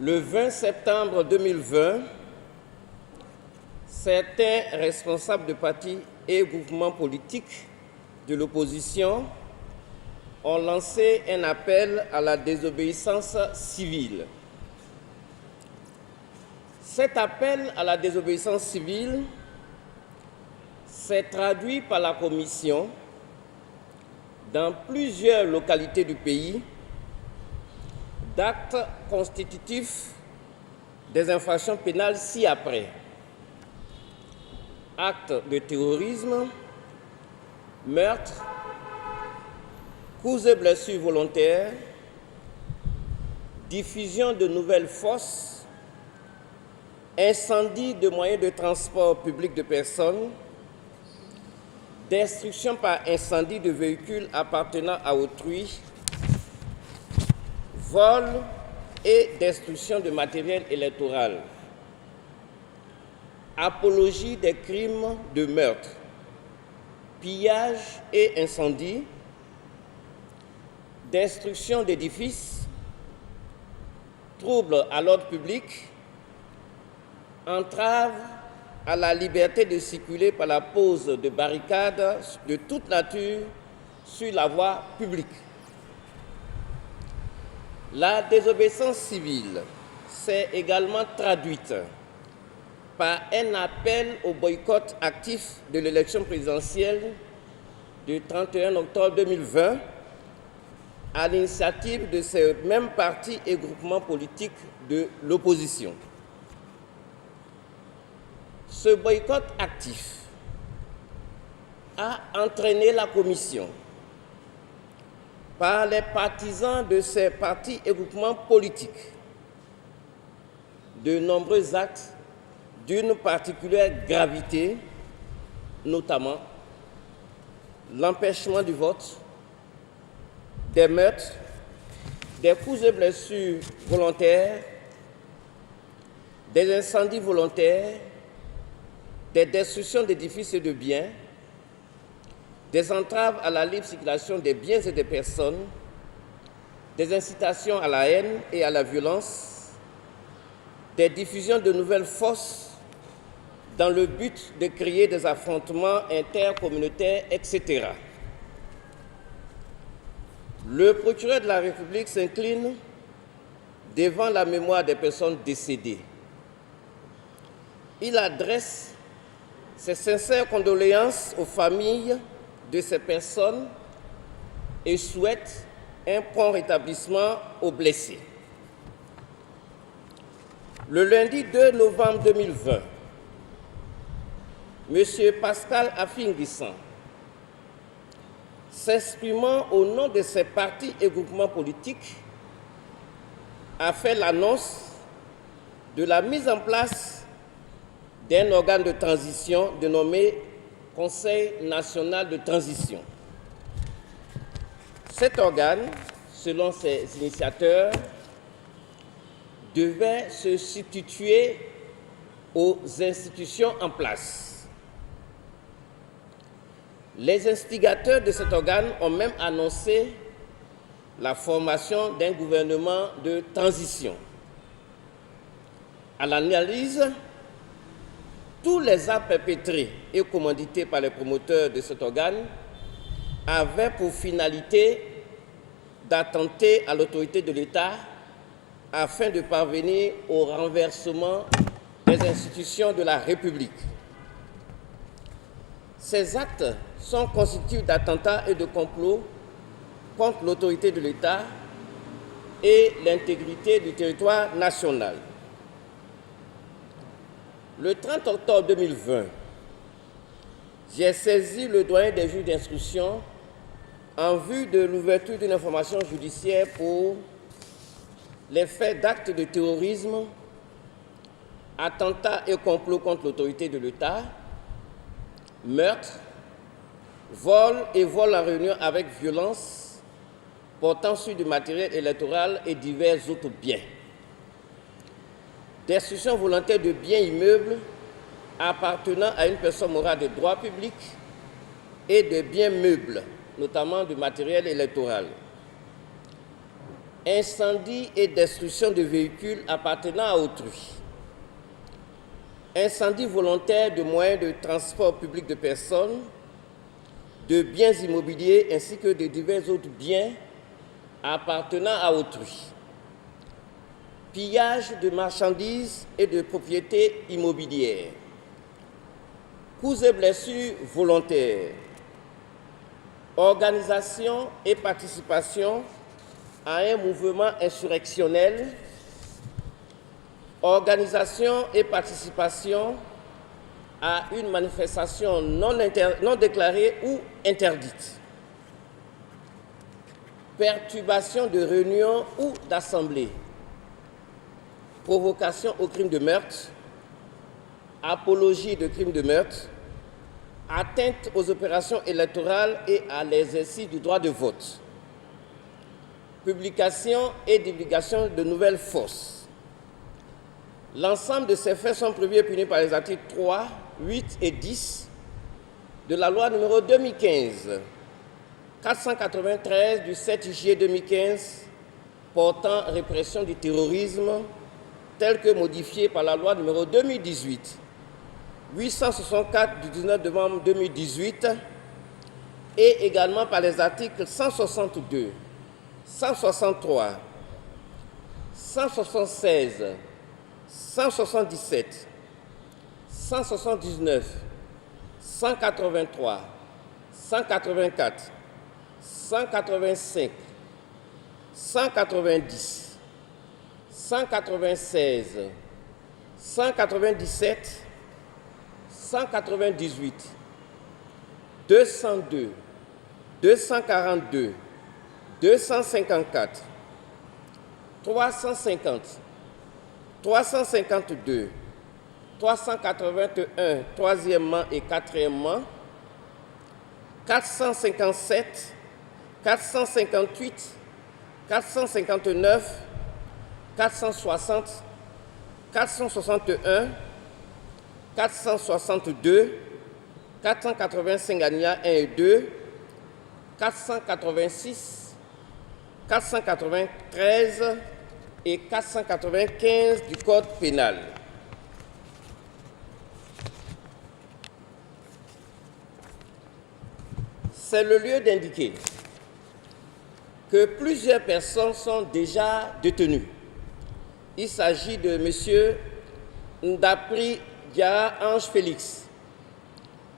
Le 20 septembre 2020, certains responsables de partis et groupements politiques de l'opposition ont lancé un appel à la désobéissance civile. Cet appel à la désobéissance civile s'est traduit par la Commission dans plusieurs localités du pays d'actes constitutifs des infractions pénales ci-après. Actes de terrorisme, meurtres, coups et blessures volontaires, diffusion de nouvelles fausses, incendie de moyens de transport public de personnes, destruction par incendie de véhicules appartenant à autrui, vol et destruction de matériel électoral, apologie des crimes de meurtre, pillage et incendie, destruction d'édifices, troubles à l'ordre public, entrave à la liberté de circuler par la pose de barricades de toute nature sur la voie publique. La désobéissance civile s'est également traduite par un appel au boycott actif de l'élection présidentielle du 31 octobre 2020 à l'initiative de ces mêmes partis et groupements politiques de l'opposition. Ce boycott actif a entraîné la Commission, par les partisans de ces partis et groupements politiques, de nombreux actes d'une particulière gravité, notamment l'empêchement du vote, des meurtres, des coups et blessures volontaires, des incendies volontaires, des destructions d'édifices et de biens, des entraves à la libre circulation des biens et des personnes, des incitations à la haine et à la violence, des diffusions de nouvelles fausses dans le but de créer des affrontements intercommunautaires, etc. Le procureur de la République s'incline devant la mémoire des personnes décédées. Il adresse ses sincères condoléances aux familles de ces personnes et souhaite un prompt rétablissement aux blessés. Le lundi 2 novembre 2020, M. Pascal Affi-N'Guessan, s'exprimant au nom de ses partis et groupements politiques, a fait l'annonce de la mise en place d'un organe de transition dénommé Conseil national de transition. Cet organe, selon ses initiateurs, devait se substituer aux institutions en place. Les instigateurs de cet organe ont même annoncé la formation d'un gouvernement de transition. À l'analyse, tous les actes perpétrés et commandités par les promoteurs de cet organe avaient pour finalité d'attenter à l'autorité de l'État afin de parvenir au renversement des institutions de la République. Ces actes sont constitutifs d'attentats et de complots contre l'autorité de l'État et l'intégrité du territoire national. Le 30 octobre 2020, j'ai saisi le doyen des juges d'instruction en vue de l'ouverture d'une information judiciaire pour les faits d'actes de terrorisme, attentats et complots contre l'autorité de l'État, meurtres, vols et vols en réunion avec violence portant sur du matériel électoral et divers autres biens. Destruction volontaire de biens immeubles appartenant à une personne morale de droit public et de biens meubles, notamment du matériel électoral. incendie et destruction de véhicules appartenant à autrui, incendie volontaire de moyens de transport public de personnes, de biens immobiliers ainsi que de divers autres biens appartenant à autrui, pillage de marchandises et de propriétés immobilières, coups et blessures volontaires, organisation et participation à un mouvement insurrectionnel, organisation et participation à une manifestation non déclarée ou interdite, perturbation de réunions ou d'assemblées, provocation au crime de meurtre, apologie de crime de meurtre, atteinte aux opérations électorales et à l'exercice du droit de vote, publication et divulgation de nouvelles fausses. L'ensemble de ces faits sont prévus et punis par les articles 3, 8 et 10 de la loi numéro 2015-493 du 7 juillet 2015 portant répression du terrorisme, telle que modifiée par la loi numéro 2018-864 du 19 novembre 2018 et également par les articles 162, 163, 176, 177, 179, 183, 184, 185, 190, 196, 197, 198, 202, 242, 254, 350, 352, 381, troisièmement et quatrièmement, 457, 458, 459, 460, 461, 462, 485 alinéas 1 et 2, 486, 493 et 495 du Code pénal. C'est le lieu d'indiquer que plusieurs personnes sont déjà détenues. Il s'agit de M. Ndapri Diarra Ange Félix,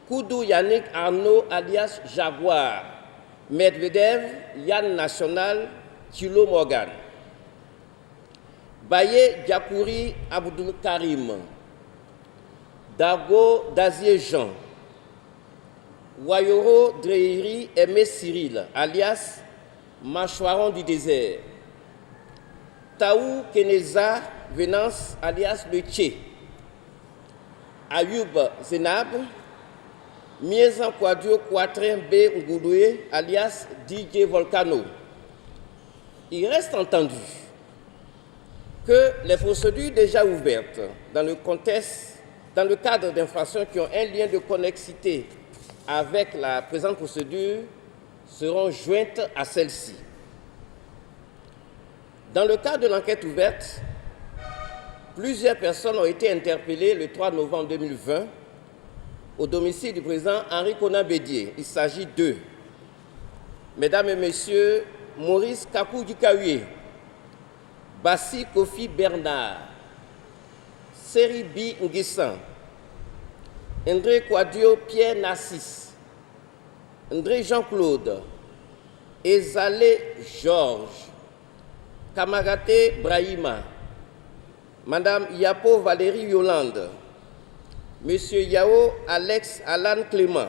Koudou Yannick Arnaud alias Jaguar, Medvedev Yann National, Thilo Morgan, Baye Diakouri Abdoul Karim, Dago Dazier Jean, Wayoro Dreiri Aimé Cyril, alias Mâchoiron du désert, Taou Keneza Venance, alias Le Tché, Ayoub Zenab, Miezan Kouadio Kouatrin B. Ngouloué, alias DJ Volcano. Il reste entendu que les procédures déjà ouvertes dans le cadre d'infractions qui ont un lien de connexité avec la présente procédure seront jointes à celle-ci. Dans le cadre de l'enquête ouverte, plusieurs personnes ont été interpellées le 3 novembre 2020 au domicile du président Henri Konan Bédié. Il s'agit d'eux. Mesdames et Messieurs, Maurice Kakou Dikaoué, Bassi Kofi Bernard, Seribi Nguissan, André Kouadio Pierre Narcisse, André Jean-Claude, Ezale Georges, Kamagate Brahima, Madame Yapo Valérie Yolande, Monsieur Yao Alex Alan Clément,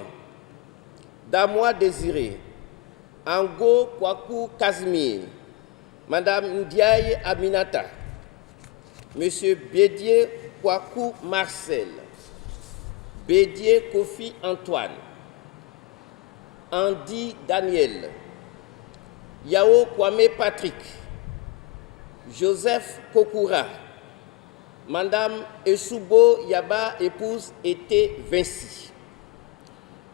Damois Désiré, Ango Kwaku Casimir, Madame Ndiaye Aminata, Monsieur Bédier Kwaku Marcel, Bédier Kofi Antoine, Andy Daniel, Yao Kwame Patrick, Joseph Kokoura, Madame Esoubo Yaba, épouse Été Vinci,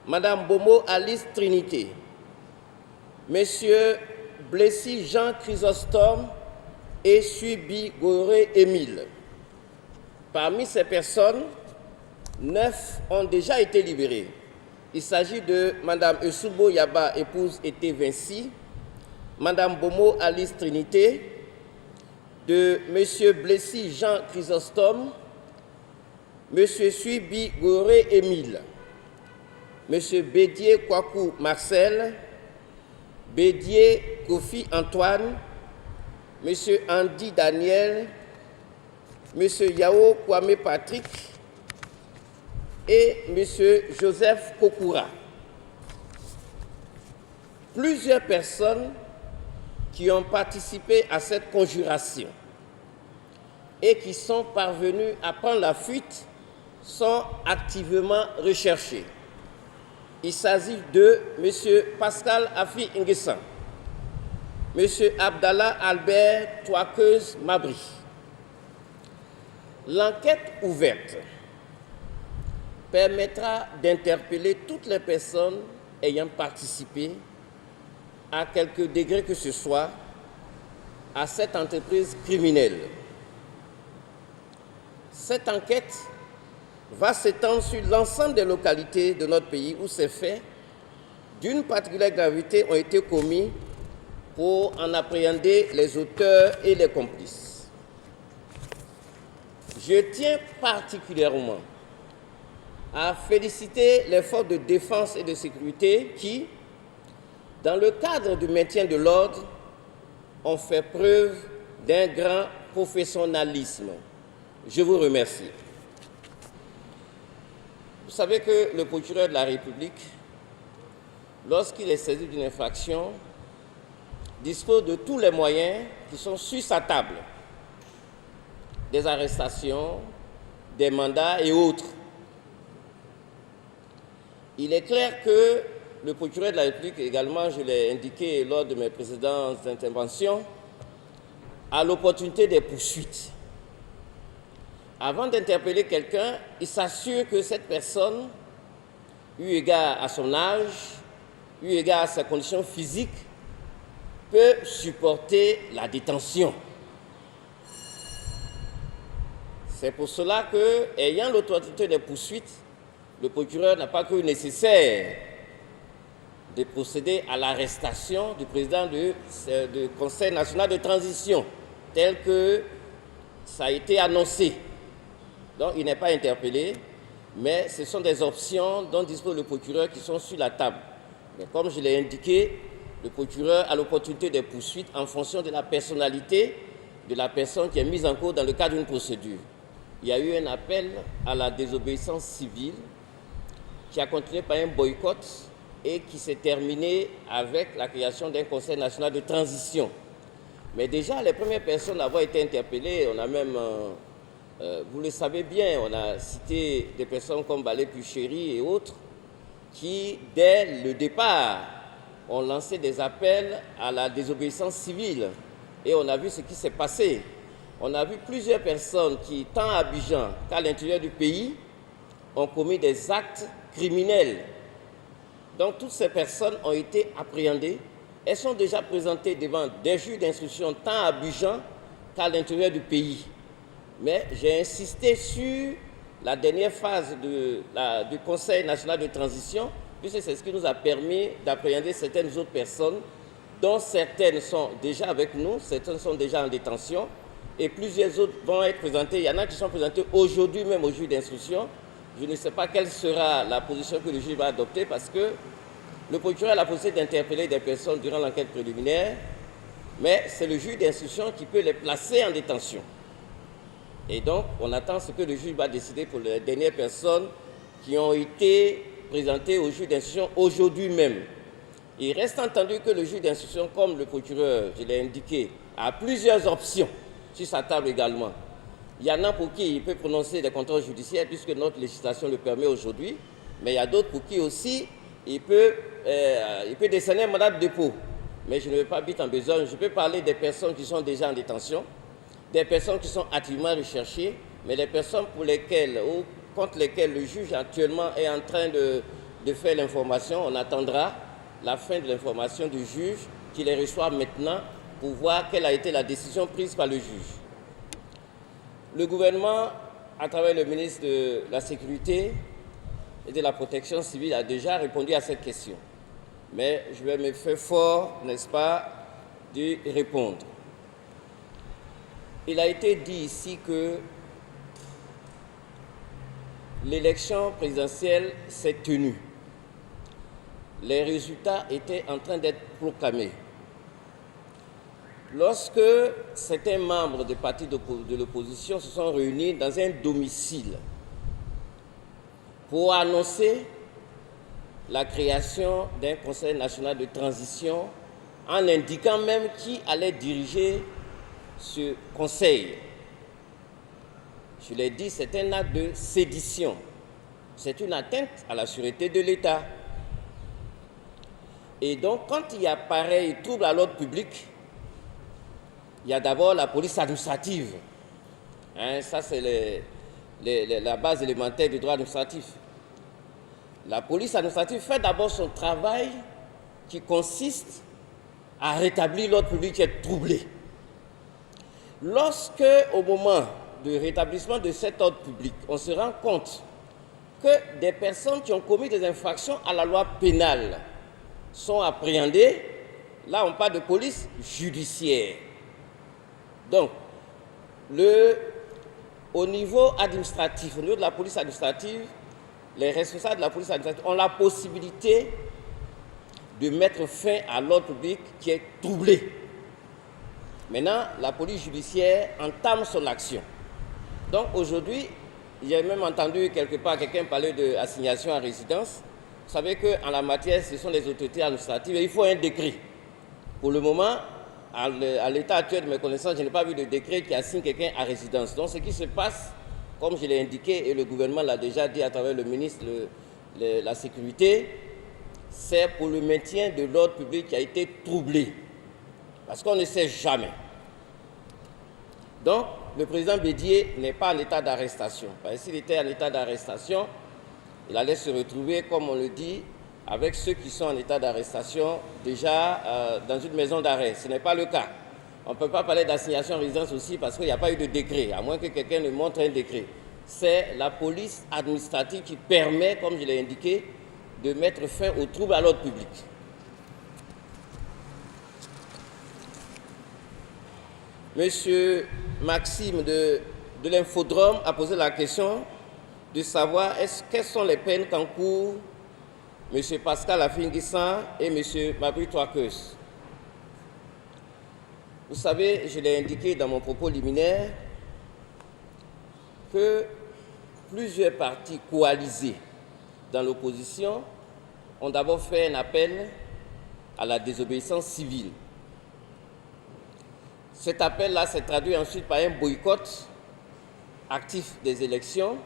Madame Bomo Alice Trinité, Monsieur Blessy Jean Chrysostome et Suibi Goré Émile. Parmi ces personnes, 9 ont déjà été libérées. Il s'agit de Mme Esubo Yaba, épouse Été Vinci, Mme Bomo Alice Trinité, de M. Blessy Jean Chrysostome, M. Suibi Goré Émile, M. Bédier Kwaku Marcel, Bédier Kofi Antoine, M. Andy Daniel, M. Yao Kwame Patrick et M. Joseph Kokura. Plusieurs personnes qui ont participé à cette conjuration et qui sont parvenues à prendre la fuite sont activement recherchées. Il s'agit de M. Pascal Afi Nguessan, M. Abdallah Albert Touakeuse Mabri. L'enquête ouverte permettra d'interpeller toutes les personnes ayant participé, à quelque degré que ce soit, à cette entreprise criminelle. Cette enquête va s'étendre sur l'ensemble des localités de notre pays où ces faits d'une particulière gravité ont été commis pour en appréhender les auteurs et les complices. Je tiens particulièrement à féliciter les forces de défense et de sécurité qui, dans le cadre du maintien de l'ordre, ont fait preuve d'un grand professionnalisme. Je vous remercie. Vous savez que le procureur de la République, lorsqu'il est saisi d'une infraction, dispose de tous les moyens qui sont sur sa table, des arrestations, des mandats et autres. Il est clair que le procureur de la République, également, je l'ai indiqué lors de mes précédentes interventions, a l'opportunité des poursuites. Avant d'interpeller quelqu'un, il s'assure que cette personne, eu égard à son âge, eu égard à sa condition physique, peut supporter la détention. C'est pour cela que, ayant l'autorité des poursuites, le procureur n'a pas cru nécessaire de procéder à l'arrestation du président du Conseil national de transition, tel que ça a été annoncé. Donc, il n'est pas interpellé, mais ce sont des options dont dispose le procureur qui sont sur la table. Mais comme je l'ai indiqué, le procureur a l'opportunité des poursuites en fonction de la personnalité de la personne qui est mise en cause dans le cadre d'une procédure. Il y a eu un appel à la désobéissance civile qui a continué par un boycott et qui s'est terminé avec la création d'un Conseil national de transition. Mais déjà, les premières personnes à avoir été interpellées, on a même, vous le savez bien, on a cité des personnes comme Balé Puchéry et autres, qui, dès le départ, ont lancé des appels à la désobéissance civile. Et on a vu ce qui s'est passé. On a vu plusieurs personnes qui, tant à Abidjan qu'à l'intérieur du pays, ont commis des actes criminels. Donc toutes ces personnes ont été appréhendées. Elles sont déjà présentées devant des juges d'instruction tant à Abidjan qu'à l'intérieur du pays. Mais j'ai insisté sur la dernière phase du Conseil national de transition, puisque c'est ce qui nous a permis d'appréhender certaines autres personnes, dont certaines sont déjà avec nous, certaines sont déjà en détention, et plusieurs autres vont être présentées. Il y en a qui sont présentées aujourd'hui même au juge d'instruction. Je ne sais pas quelle sera la position que le juge va adopter parce que le procureur a la possibilité d'interpeller des personnes durant l'enquête préliminaire, mais c'est le juge d'instruction qui peut les placer en détention. Et donc, on attend ce que le juge va décider pour les dernières personnes qui ont été présentées au juge d'instruction aujourd'hui même. Il reste entendu que le juge d'instruction, comme le procureur, je l'ai indiqué, a plusieurs options sur sa table également. Il y en a pour qui il peut prononcer des contrôles judiciaires puisque notre législation le permet aujourd'hui, mais il y a d'autres pour qui aussi il peut décerner un mandat de dépôt. Mais je ne vais pas vite en besogne. Je peux parler des personnes qui sont déjà en détention, des personnes qui sont activement recherchées, mais les personnes pour lesquelles ou contre lesquelles le juge actuellement est en train de faire l'information, on attendra la fin de l'information du juge qui les reçoit maintenant pour voir quelle a été la décision prise par le juge. Le gouvernement, à travers le ministre de la Sécurité et de la Protection civile, a déjà répondu à cette question. Mais je vais me faire fort, n'est-ce pas, d'y répondre. Il a été dit ici que l'élection présidentielle s'est tenue. Les résultats étaient en train d'être proclamés. Lorsque certains membres des partis de l'opposition se sont réunis dans un domicile pour annoncer la création d'un Conseil national de transition en indiquant même qui allait diriger ce conseil. Je l'ai dit, c'est un acte de sédition. C'est une atteinte à la sûreté de l'État. Et donc, quand il y a pareil trouble à l'ordre public, il y a d'abord la police administrative. Ça, c'est la base élémentaire du droit administratif. La police administrative fait d'abord son travail qui consiste à rétablir l'ordre public qui est troublé. Lorsque, au moment du rétablissement de cet ordre public, on se rend compte que des personnes qui ont commis des infractions à la loi pénale sont appréhendées, là on parle de police judiciaire. Donc, au niveau administratif, au niveau de la police administrative, les responsables de la police administrative ont la possibilité de mettre fin à l'ordre public qui est troublé. Maintenant, la police judiciaire entame son action. Donc aujourd'hui, j'ai même entendu quelque part quelqu'un parler d'assignation à résidence. Vous savez qu'en la matière, ce sont les autorités administratives et il faut un décret. Pour le moment, à l'état actuel de mes connaissances, je n'ai pas vu de décret qui assigne quelqu'un à résidence. Donc ce qui se passe, comme je l'ai indiqué et le gouvernement l'a déjà dit à travers le ministre de la Sécurité, c'est pour le maintien de l'ordre public qui a été troublé. Parce qu'on ne sait jamais. Donc, le président Bédié n'est pas en état d'arrestation. Parce que s'il était en état d'arrestation, il allait se retrouver, comme on le dit, avec ceux qui sont en état d'arrestation déjà dans une maison d'arrêt. Ce n'est pas le cas. On ne peut pas parler d'assignation à résidence aussi parce qu'il n'y a pas eu de décret, à moins que quelqu'un ne montre un décret. C'est la police administrative qui permet, comme je l'ai indiqué, de mettre fin aux troubles à l'ordre public. Monsieur Maxime de l'Infodrome a posé la question de savoir quelles sont les peines qu'encourent M. Pascal Afingissa et M. Mabry Touakeus. Vous savez, je l'ai indiqué dans mon propos liminaire que plusieurs partis coalisés dans l'opposition ont d'abord fait un appel à la désobéissance civile. Cet appel-là s'est traduit ensuite par un boycott actif des élections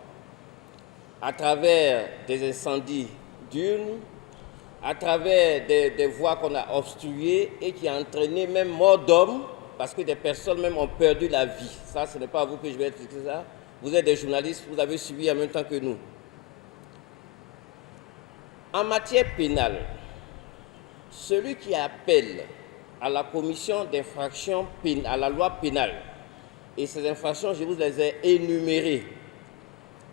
à travers des incendies d'urnes, à travers des voies qu'on a obstruées et qui a entraîné même mort d'hommes parce que des personnes même ont perdu la vie. Ça, ce n'est pas à vous que je vais expliquer ça. Vous êtes des journalistes, vous avez suivi en même temps que nous. En matière pénale, celui qui appelle à la commission d'infraction à la loi pénale, et ces infractions, je vous les ai énumérées,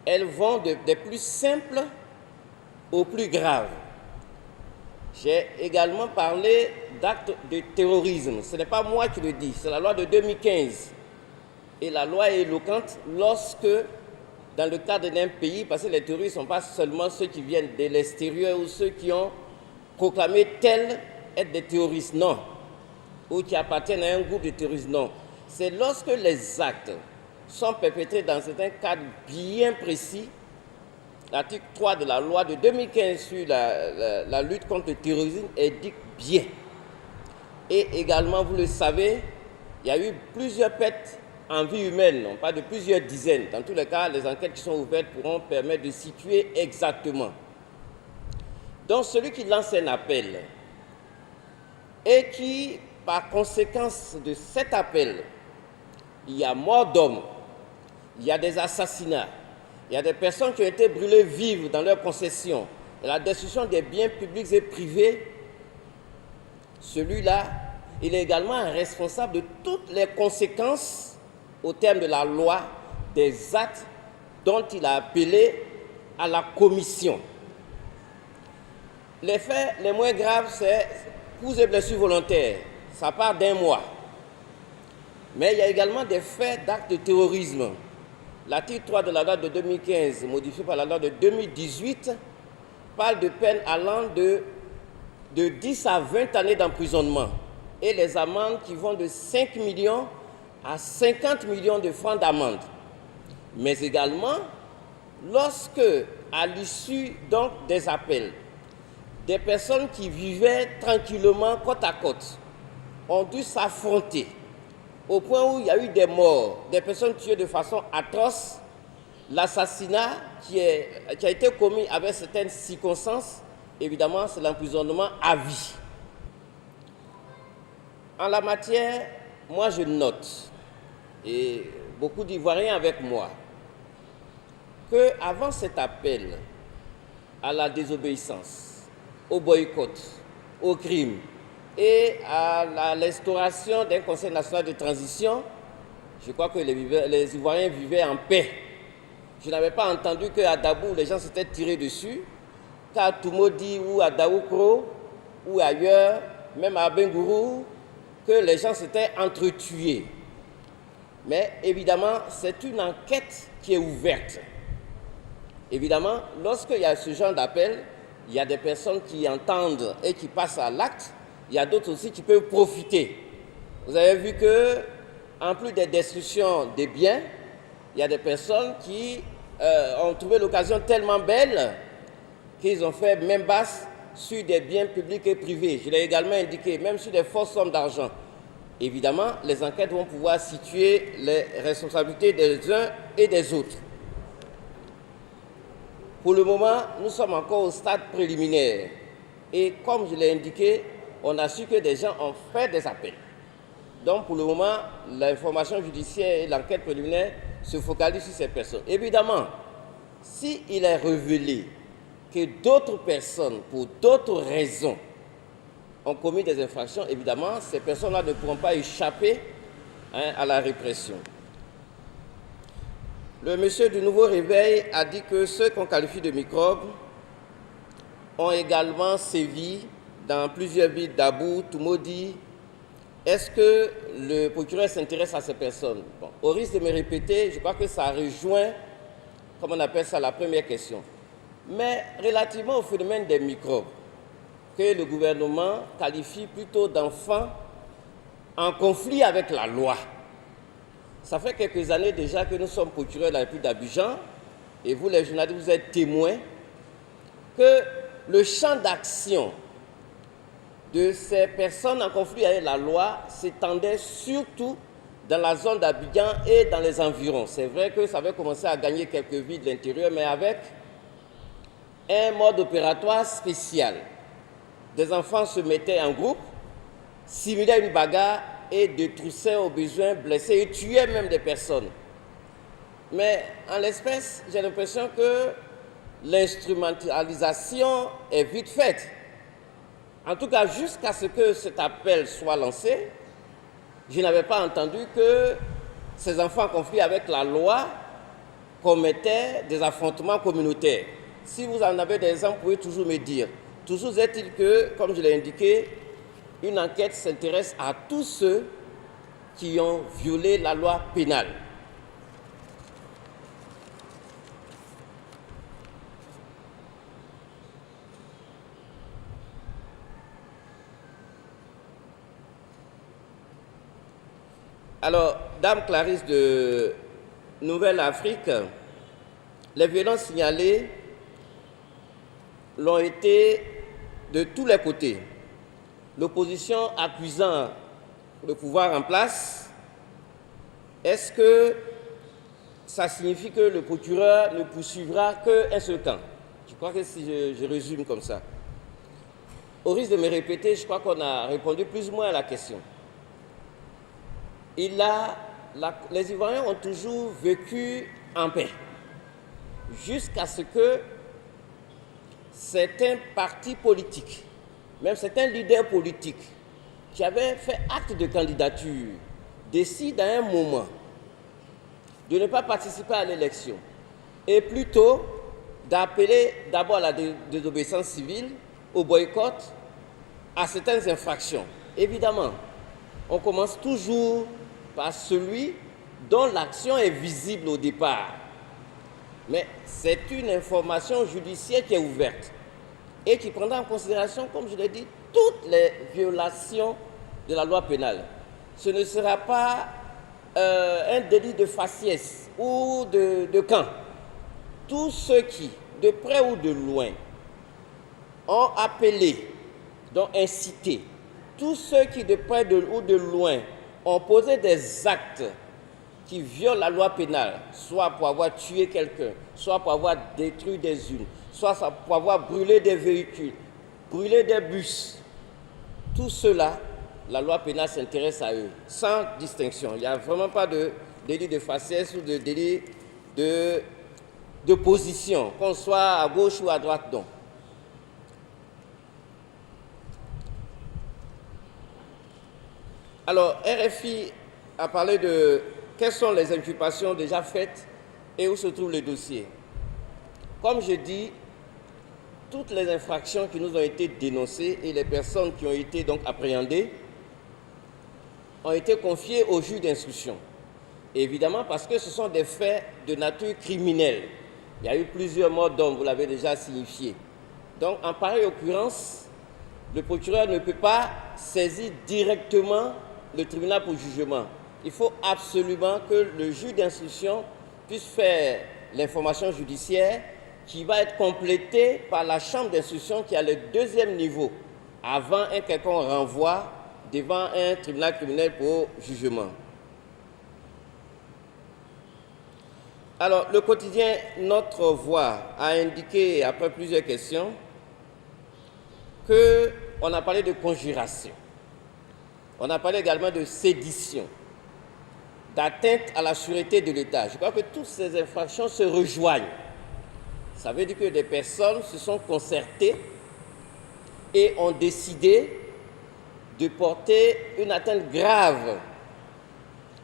elles vont des plus simples aux plus graves. J'ai également parlé d'actes de terrorisme. Ce n'est pas moi qui le dis, c'est la loi de 2015. Et la loi est éloquente lorsque, dans le cadre d'un pays, parce que les terroristes ne sont pas seulement ceux qui viennent de l'extérieur ou ceux qui ont proclamé tels être des terroristes, non, ou qui appartiennent à un groupe de terroristes, non. C'est lorsque les actes sont perpétrés dans un cadre bien précis. L'article 3 de la loi de 2015 sur la lutte contre le terrorisme indique bien. Et également, vous le savez, il y a eu plusieurs pertes en vie humaine, on parle de plusieurs dizaines. Dans tous les cas, les enquêtes qui sont ouvertes pourront permettre de situer exactement. Donc, celui qui lance un appel et qui, par conséquence de cet appel, il y a mort d'hommes, il y a des assassinats, il y a des personnes qui ont été brûlées vives dans leurs concessions, et la destruction des biens publics et privés, celui-là il est également responsable de toutes les conséquences au terme de la loi des actes dont il a appelé à la commission. Les faits les moins graves, c'est coups et blessures volontaires. Ça part d'1 mois. Mais il y a également des faits d'actes de terrorisme. L'article 3 de la loi de 2015, modifié par la loi de 2018, parle de peines allant de 10 à 20 années d'emprisonnement et les amendes qui vont de 5 millions à 50 millions de francs d'amende. Mais également, lorsque, à l'issue donc des appels, des personnes qui vivaient tranquillement côte à côte ont dû s'affronter au point où il y a eu des morts, des personnes tuées de façon atroce, l'assassinat qui a été commis avec certaines circonstances, évidemment, c'est l'emprisonnement à vie. En la matière, moi je note, et beaucoup d'Ivoiriens avec moi, qu'avant cet appel à la désobéissance, au boycott, au crime et à l'instauration d'un Conseil national de transition, je crois que les Ivoiriens vivaient en paix. Je n'avais pas entendu qu'à Dabou, les gens s'étaient tirés dessus, qu'à Toumoudi ou à Daoukro ou ailleurs, même à Bengourou, que les gens s'étaient entretués. Mais évidemment, c'est une enquête qui est ouverte. Évidemment, lorsqu'il y a ce genre d'appel, il y a des personnes qui entendent et qui passent à l'acte. Il y a d'autres aussi qui peuvent profiter. Vous avez vu que, en plus des destructions des biens, il y a des personnes qui ont trouvé l'occasion tellement belle qu'ils ont fait main basse sur des biens publics et privés. Je l'ai également indiqué, même sur des fausses sommes d'argent. Évidemment, les enquêtes vont pouvoir situer les responsabilités des uns et des autres. Pour le moment, nous sommes encore au stade préliminaire. Et comme je l'ai indiqué, on a su que des gens ont fait des appels. Donc pour le moment, l'information judiciaire et l'enquête préliminaire se focalisent sur ces personnes. Évidemment, s'il est révélé que d'autres personnes, pour d'autres raisons, ont commis des infractions, évidemment, ces personnes-là ne pourront pas échapper à la répression. Le monsieur du Nouveau Réveil a dit que ceux qu'on qualifie de microbes ont également sévi dans plusieurs villes d'Abou, Toumoudi. Est-ce que le procureur s'intéresse à ces personnes? Bon, au risque de me répéter, je crois que ça rejoint, comme on appelle ça, la première question. Mais relativement au phénomène des microbes, que le gouvernement qualifie plutôt d'enfants en conflit avec la loi. Ça fait quelques années déjà que nous sommes procureurs de la République d'Abidjan, et vous les journalistes, vous êtes témoins, que le champ d'action de ces personnes en conflit avec la loi s'étendait surtout dans la zone d'Abidjan et dans les environs. C'est vrai que ça avait commencé à gagner quelques villes de l'intérieur, mais avec un mode opératoire spécial. Des enfants se mettaient en groupe, simulaient une bagarre et détroussaient au besoin, blessaient et tuaient même des personnes. Mais en l'espèce, j'ai l'impression que l'instrumentalisation est vite faite. En tout cas, jusqu'à ce que cet appel soit lancé, je n'avais pas entendu que ces enfants en conflit avec la loi commettaient des affrontements communautaires. Si vous en avez des exemples, vous pouvez toujours me dire. Toujours est-il que, comme je l'ai indiqué, une enquête s'intéresse à tous ceux qui ont violé la loi pénale. Alors, Dame Clarisse de Nouvelle-Afrique, les violences signalées l'ont été de tous les côtés. L'opposition accusant le pouvoir en place, est-ce que ça signifie que le procureur ne poursuivra qu'un seul camp? Je crois que si je résume comme ça. Au risque de me répéter, je crois qu'on a répondu plus ou moins à la question. Les Ivoiriens ont toujours vécu en paix, jusqu'à ce que certains partis politiques, même certains leaders politiques, qui avait fait acte de candidature décide à un moment de ne pas participer à l'élection et plutôt d'appeler d'abord à la désobéissance civile, au boycott, à certaines infractions. Évidemment, on commence toujours par celui dont l'action est visible au départ. Mais c'est une information judiciaire qui est ouverte et qui prendra en considération, comme je l'ai dit, toutes les violations de la loi pénale. Ce ne sera pas un délit de faciès ou de camp. Tous ceux qui, de près ou de loin, ont appelé, donc incité, tous ceux qui, de près ou de loin, ont posé des actes qui violent la loi pénale, soit pour avoir tué quelqu'un, soit pour avoir détruit des urnes, soit pour avoir brûlé des véhicules, brûlé des bus, tout cela, la loi pénale s'intéresse à eux, sans distinction. Il n'y a vraiment pas de délit de faciès ou de délit de position, qu'on soit à gauche ou à droite, non. Alors, RFI a parlé de quelles sont les inculpations déjà faites et où se trouvent les dossiers. Comme je dis, toutes les infractions qui nous ont été dénoncées et les personnes qui ont été donc appréhendées ont été confiées au juge d'instruction. Évidemment parce que ce sont des faits de nature criminelle. Il y a eu plusieurs morts d'hommes, vous l'avez déjà signifié. Donc, en pareille occurrence, le procureur ne peut pas saisir directement le tribunal pour jugement. Il faut absolument que le juge d'instruction puisse faire l'information judiciaire qui va être complétée par la chambre d'instruction qui a le deuxième niveau avant un quelconque renvoi devant un tribunal criminel pour jugement. Alors, le quotidien Notre Voix a indiqué, après plusieurs questions, qu'on a parlé de conjuration. On a parlé également de sédition, d'atteinte à la sûreté de l'État. Je crois que toutes ces infractions se rejoignent. Ça veut dire que des personnes se sont concertées et ont décidé de porter une atteinte grave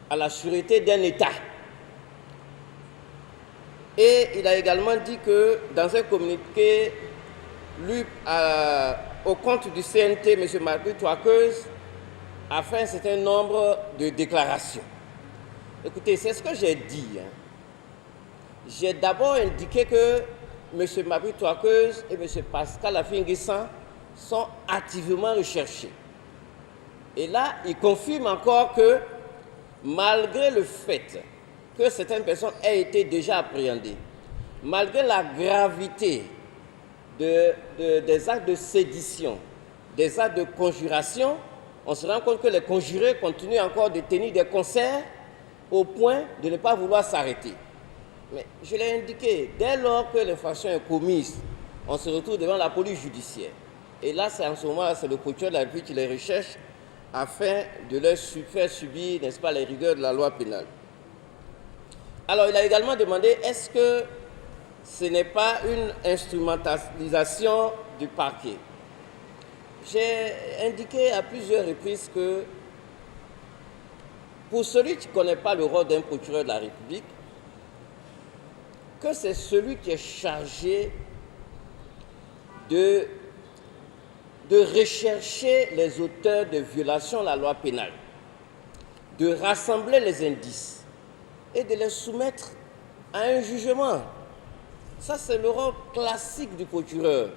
à la sûreté d'un État. Et il a également dit que dans un communiqué lu au compte du CNT, M. Marguerite Touakeuse a fait un certain nombre de déclarations. Écoutez, c'est ce que j'ai dit. J'ai d'abord indiqué que M. Marguerite Touakeuse et M. Pascal Affi-N'Guessan sont activement recherchés. Et là, il confirme encore que malgré le fait que certaines personnes aient été déjà appréhendées, malgré la gravité des actes de sédition, des actes de conjuration, on se rend compte que les conjurés continuent encore de tenir des concerts au point de ne pas vouloir s'arrêter. Mais je l'ai indiqué, dès lors que l'infraction est commise, on se retrouve devant la police judiciaire. Et là, c'est en ce moment-là, c'est le procureur de la République qui les recherche afin de leur faire subir, n'est-ce pas, les rigueurs de la loi pénale. Alors, il a également demandé, est-ce que ce n'est pas une instrumentalisation du parquet? J'ai indiqué à plusieurs reprises que pour celui qui ne connaît pas le rôle d'un procureur de la République, que c'est celui qui est chargé de rechercher les auteurs de violations de la loi pénale, de rassembler les indices et de les soumettre à un jugement. Ça, c'est le rôle classique du procureur.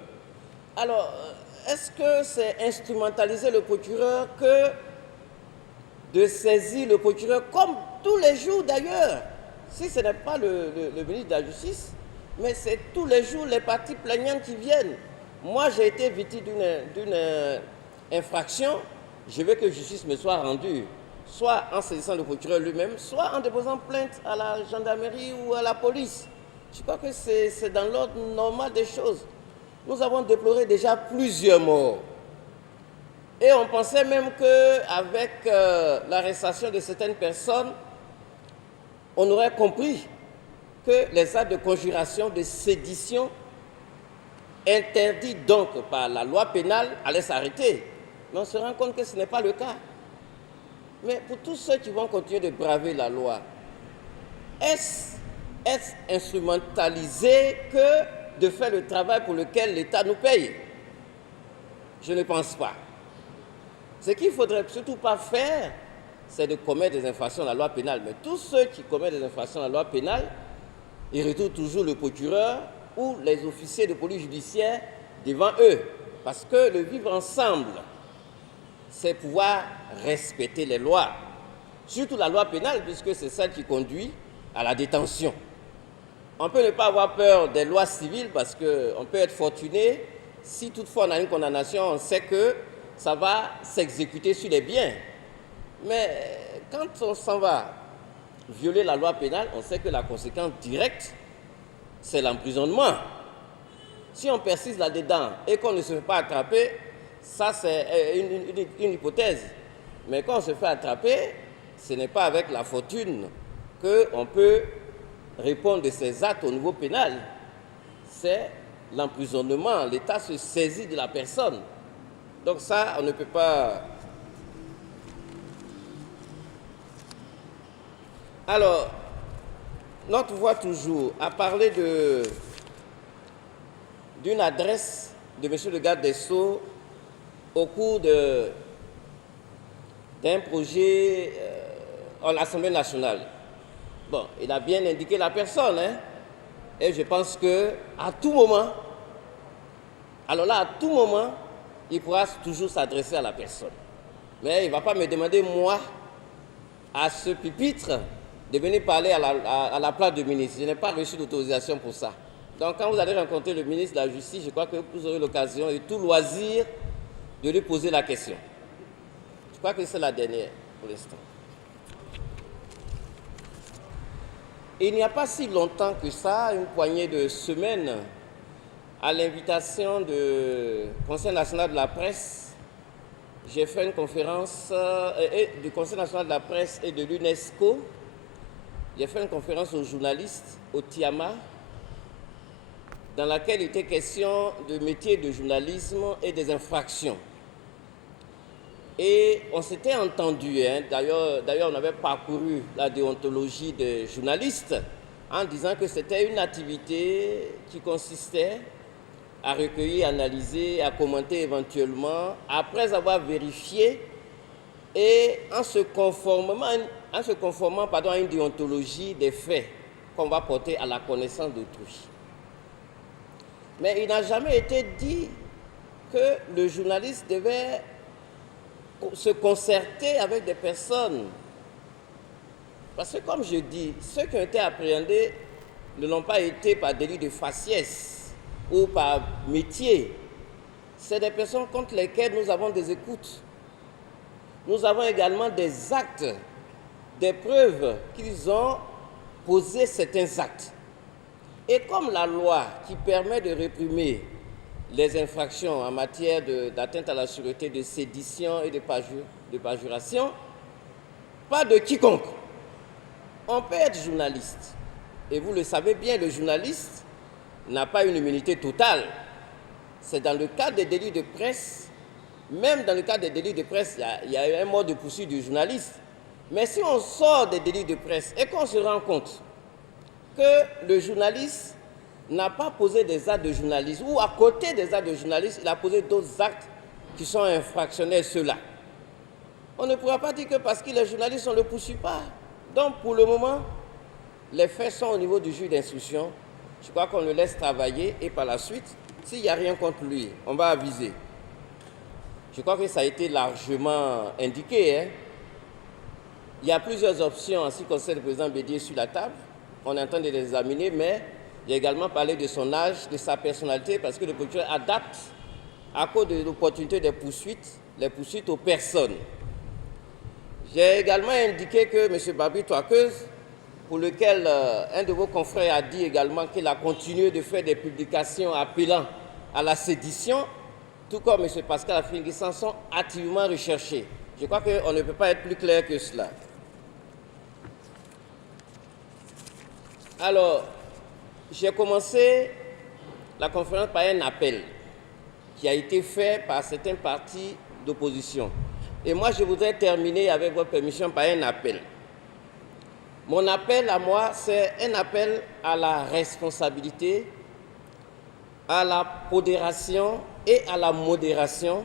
Alors, est-ce que c'est instrumentaliser le procureur que de saisir le procureur, comme tous les jours d'ailleurs, si ce n'est pas le ministre de la Justice, mais c'est tous les jours les parties plaignantes qui viennent. Moi, j'ai été victime d'une infraction, je veux que justice me soit rendue, soit en saisissant le procureur lui-même, soit en déposant plainte à la gendarmerie ou à la police. Je crois que c'est dans l'ordre normal des choses. Nous avons déploré déjà plusieurs morts. Et on pensait même qu'avec l'arrestation de certaines personnes, on aurait compris que les actes de conjuration, de sédition, interdits donc par la loi pénale, allaient s'arrêter. Mais on se rend compte que ce n'est pas le cas. Mais pour tous ceux qui vont continuer de braver la loi, est-ce instrumentalisé que de faire le travail pour lequel l'État nous paye? Je ne pense pas. Ce qu'il ne faudrait surtout pas faire, c'est de commettre des infractions à la loi pénale. Mais tous ceux qui commettent des infractions à la loi pénale, ils retrouvent toujours le procureur ou les officiers de police judiciaire devant eux. Parce que le vivre ensemble, c'est pouvoir respecter les lois. Surtout la loi pénale, puisque c'est celle qui conduit à la détention. On peut ne pas avoir peur des lois civiles parce qu'on peut être fortuné. Si toutefois on a une condamnation, on sait que ça va s'exécuter sur les biens. Mais quand on s'en va violer la loi pénale, on sait que la conséquence directe, c'est l'emprisonnement. Si on persiste là-dedans et qu'on ne se fait pas attraper, ça c'est une hypothèse. Mais quand on se fait attraper, ce n'est pas avec la fortune qu'on peut répondre de ces actes au niveau pénal. C'est l'emprisonnement. L'État se saisit de la personne. Donc ça, on ne peut pas... Alors, notre voix toujours a parlé d'une adresse de M. le garde des Sceaux au cours d'un projet à l'Assemblée nationale. Bon, il a bien indiqué la personne, hein, et je pense qu'à tout moment, alors là, à tout moment, il pourra toujours s'adresser à la personne. Mais il ne va pas me demander, moi, à ce pupitre, de venir parler à la place du ministre. Je n'ai pas reçu d'autorisation pour ça. Donc, quand vous allez rencontrer le ministre de la Justice, je crois que vous aurez l'occasion et tout loisir de lui poser la question. Je crois que c'est la dernière pour l'instant. Il n'y a pas si longtemps que ça, une poignée de semaines, à l'invitation du Conseil national de la presse, j'ai fait une conférence du Conseil national de la presse et de l'UNESCO. J'ai fait une conférence aux journalistes au Tiama, dans laquelle il était question de métier de journalisme et des infractions. Et on s'était entendu, hein, d'ailleurs on avait parcouru la déontologie des journalistes en disant que c'était une activité qui consistait à recueillir, analyser, à commenter éventuellement, après avoir vérifié et en se conformant à une déontologie des faits qu'on va porter à la connaissance d'autrui. Mais il n'a jamais été dit que le journaliste devait se concerter avec des personnes. Parce que comme je dis, ceux qui ont été appréhendés ne l'ont pas été par délit de faciès ou par métier. C'est des personnes contre lesquelles nous avons des écoutes. Nous avons également des actes, des preuves qu'ils ont posé certains actes. Et comme la loi qui permet de réprimer les infractions en matière d'atteinte à la sûreté, de sédition et de parjuration, pas de quiconque. On peut être journaliste. Et vous le savez bien, le journaliste n'a pas une immunité totale. C'est dans le cadre des délits de presse, même dans le cadre des délits de presse, il y a un mode de poursuite du journaliste. Mais si on sort des délits de presse et qu'on se rend compte que le journaliste n'a pas posé des actes de journalisme, ou à côté des actes de journalisme, il a posé d'autres actes qui sont infractionnels, ceux-là. On ne pourra pas dire que parce qu'il est journaliste, on ne le poursuit pas. Donc, pour le moment, les faits sont au niveau du juge d'instruction. Je crois qu'on le laisse travailler et par la suite, s'il n'y a rien contre lui, on va aviser. Je crois que ça a été largement indiqué, hein. Il y a plusieurs options en ce qui concerne le président Bédié sur la table. On est en train de les examiner, mais il a également parlé de son âge, de sa personnalité, parce que le procureur adapte à cause de l'opportunité des poursuites, les poursuites aux personnes. J'ai également indiqué que M. Babi Touakeuse, pour lequel un de vos confrères a dit également qu'il a continué de faire des publications appelant à la sédition, tout comme M. Pascal Affinguissan, sont activement recherchés. Je crois qu'on ne peut pas être plus clair que cela. Alors, j'ai commencé la conférence par un appel qui a été fait par certains partis d'opposition. Et moi, je voudrais terminer avec votre permission par un appel. Mon appel à moi, c'est un appel à la responsabilité, à la pondération et à la modération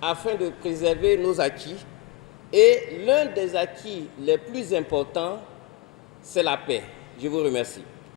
afin de préserver nos acquis. Et l'un des acquis les plus importants, c'est la paix. Je vous remercie.